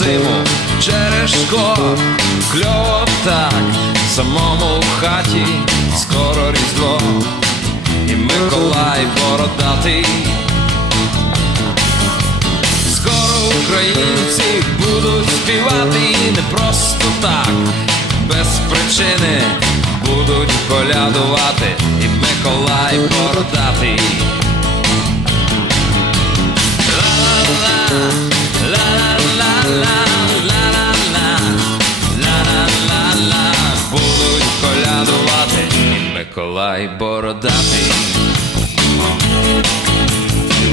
зиму через шкло, кльово так, самому в хаті, скоро різдво, і Миколай бородатий. Скоро українці будуть співати не просто так, без причини будуть колядувати, і Миколай бородатий. Миколай бородатий.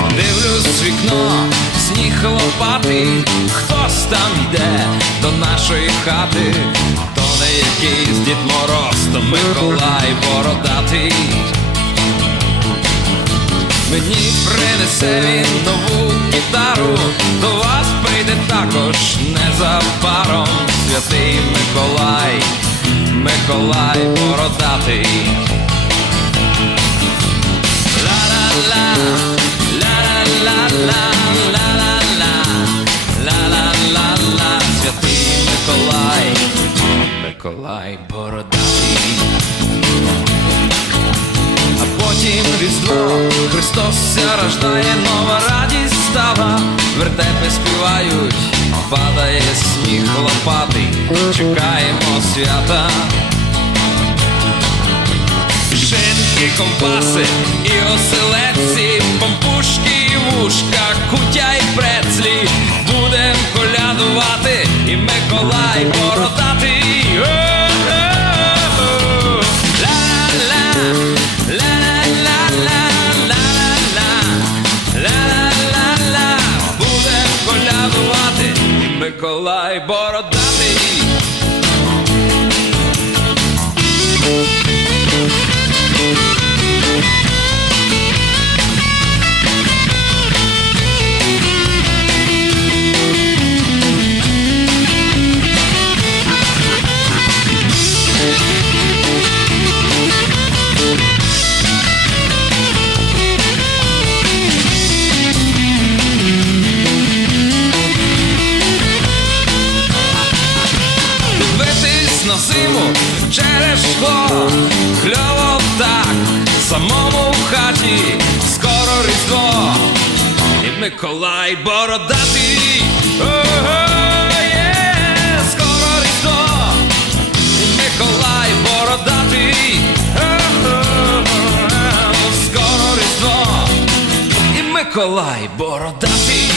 Дивлюсь в вікно, сніг лопатий, хтось там йде до нашої хати, то не якийсь Дід Мороз, то Миколай бородатий. Мені принесе він нову гітару, до вас прийде також незабаром святий Миколай, Миколай бородатий. Миколай, Миколай бородатий. А потім різдво, Христос рождає, нова радість стала, вертепи співають, падає сніг лопатий, чекаємо свята. Шинки, ковбаси і оселедці, пампушки і вушка, і Миколай бородатий. Дивитись на зиму через шкло, кльово так, самому в хаті, скоро різдво, і Миколай бородатий. Є, скоро різдво, Миколай бородатий. Скоро різдво, і Миколай бородатий.